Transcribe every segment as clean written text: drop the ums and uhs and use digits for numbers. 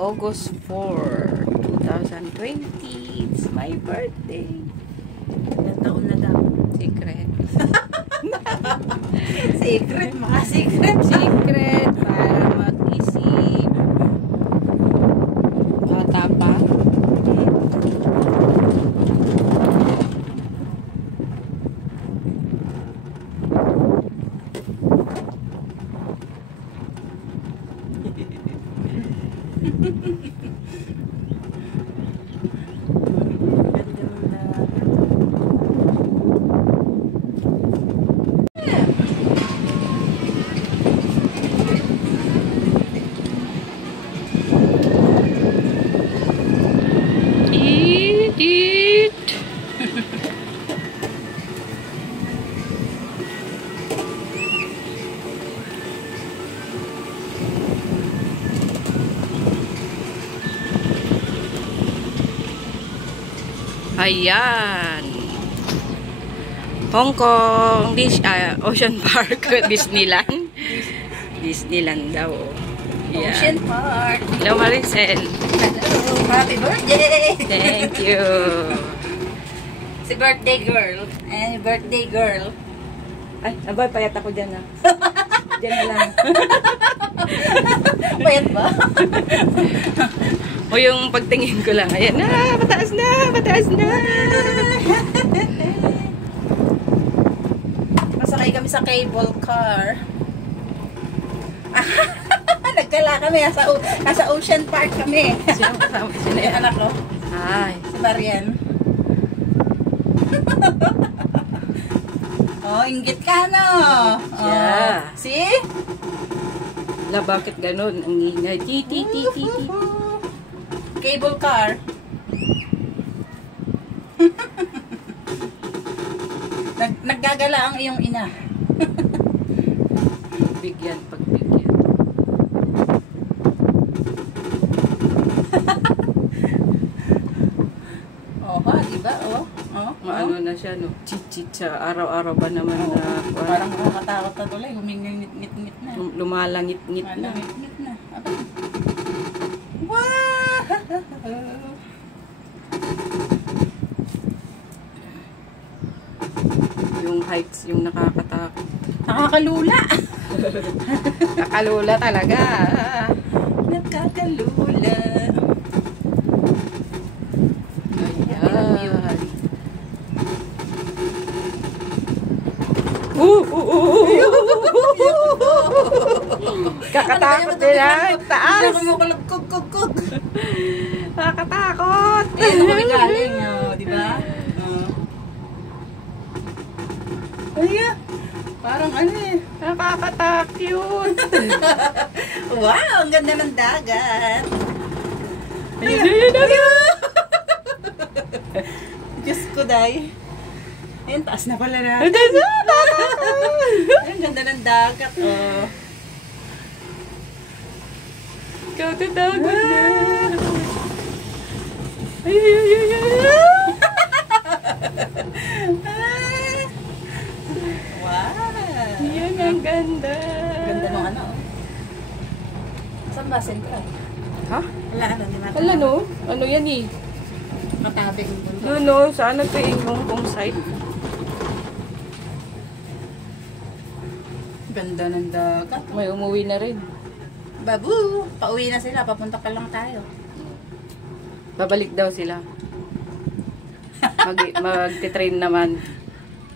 August 4, 2020. It's my birthday. Ilang taon na daw? Secret. Secret, mga secret. Secret para mag-isip. Bata pa. Ayan. Hong Kong, Ocean Park, Disneyland. Disneyland daw. Ayan. Ocean Park. Hello, Maricel. Hello, happy birthday. Thank you. Si birthday girl. And birthday girl. Ay, abay, payat ako dyan na. Dyan na lang. Payat ba? O yung pagtingin ko lang. Ayan na, mataas na, mataas na. Masakay kami sa cable car. Nagkala kami, nasa Ocean Park kami. Sino kasama? Sino Yung anak ko, Ay. si Marian. Oh, inggit ka, no? Yeah. Oh, see? La, bakit ganun? Ang ingay. Ti. Cable car. Naggagala ang iyong ina. Pagbigyan. Oh, ha, diba? Oh. Ano na siya, no? Chit sa araw-araw ba naman na Parang nakakatakot na tuloy. Humingit-ngit na. Lumalangit-ngit na. Malangit-ngit na. Wow! Yung heights, yung nakakatakot. Nakakalula. Nakalula talaga. Nakakalula. Ayan. Kakatakot nila. Taas. Kumukulog. Nakakatakot. Ayun kami galing. Di ba? Ay, parang ano eh. Nakakatakot. Wow, ang ganda ng dagat. Ayun. Diyos ko, day. Ayun, taas na pala na. Ang ganda ng dagat, oh. Ikaw tatawag na. Ay. Wow. Yan ang ganda. Ganda ng ano. Saan ba sentral? Ha? Wala, ano, di ba? Wala no? Ano yan eh? Matabig yung bundok. Doon no, saan ito yung Hong Kong side? Ganda ng dagat. May umuwi na rin. Babu! Pauwi na sila. Papunta pa lang tayo. Babalik daw sila. Magti-train naman.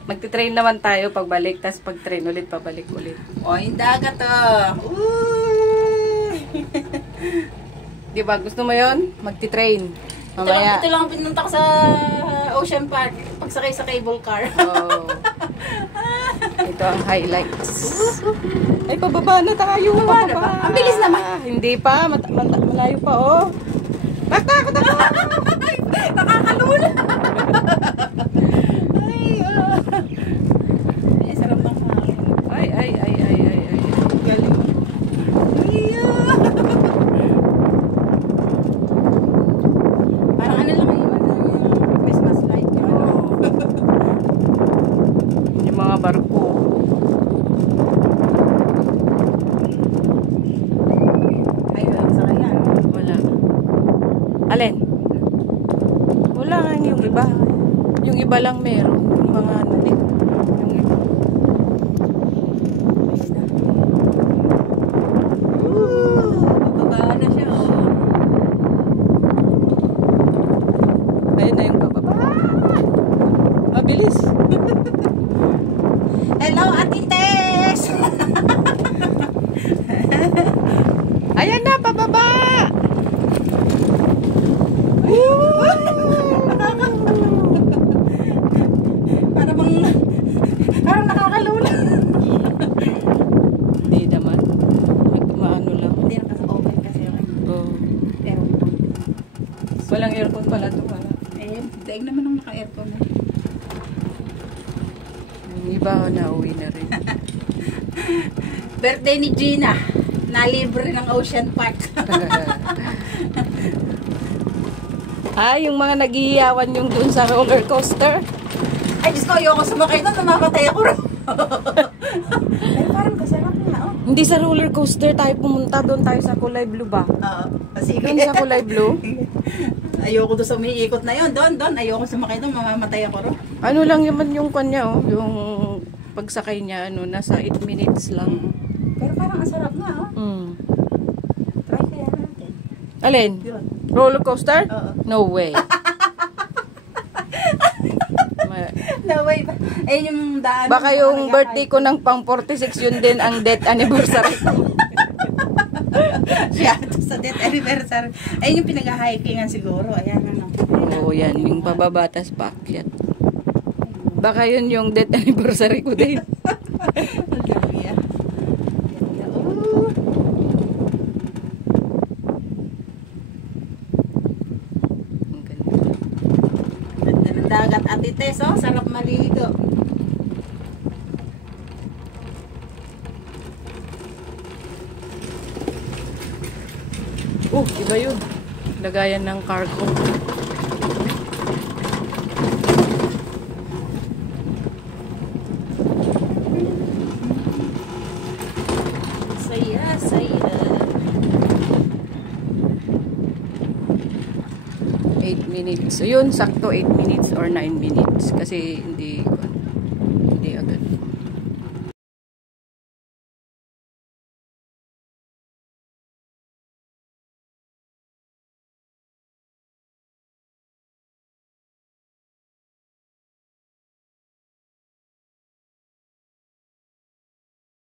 Magti-train naman tayo pagbalik, tapos pag-train ulit, pabalik ulit. Oh, yung dagat oh. Di ba? Gusto mo yon? Magti-train. Mamaya. Ito lang pinunta ko sa Ocean Park. Pagsakay sa cable car. Oh. Ito ang highlights. Ay, pababa na tayo. Pababa na ba? Ang bilis naman. Hindi pa. Malayo pa, oh. Takot ako. Nakakalula. Ay, sarap ng kain. Ay. Galing. Parang ano lang yung Christmas light yung ano. Yung mga barko. Ay, wala sa kanya. Wala. iba lang meron. Yung mga ano din. Yung iba. Bababa na siya, oh. Ayun na yung pababa. Mabilis. Hello, Ate Tess! Ayan na, pababa! Parang nakakalula. Hindi naman. Maano lang. Hindi na kasi open kasi yung Oh. aircon. Walang aircon pala ito. Eh, daig naman ang naka-aircon. Yung iba na uwi na rin. Birthday ni Gina. Nalibre ng Ocean Park. Yung mga naghihiyawan yung dun sa roller coaster. Ay, Diyos ko, ayoko sumakay doon. Namamatay ako rin. Ay, parang kasarap nga, oh. Hindi sa roller coaster tayo pumunta. Doon tayo sa Kulay Blue ba? Oo. Sige. Doon sa Kulay Blue. Ayoko doon sa umiikot na yun. Doon. Ayoko sumakay doon. Mamamatay ako rin. Ano lang yaman yung kanya, oh. Yung pagsakay niya, nasa 8 minutes lang. Pero parang ang sarap nga, oh. Mm. Try kaya natin. Alin? Yun. Roller coaster? Oo. No way. No way. Ayun yung daan. Baka yung birthday ko ng pang 46, yun din ang death anniversary ko. Yeah, sa death anniversary. Ayun yung pinag-hikingan siguro. Ayan, ano. Oo, yan. Yung pababatas paakyat. Baka yun yung death anniversary ko din. Grabe, ah. Ganda, oh. Ang ganda. Ganda ng dagat. Ate Tess, oh. Sarap maligo. Iba yun. Lagayan ng cargo. Saya, saya. 8 minutes. So yun, sakto 8 minutes or 9 minutes. Kasi hindi agad.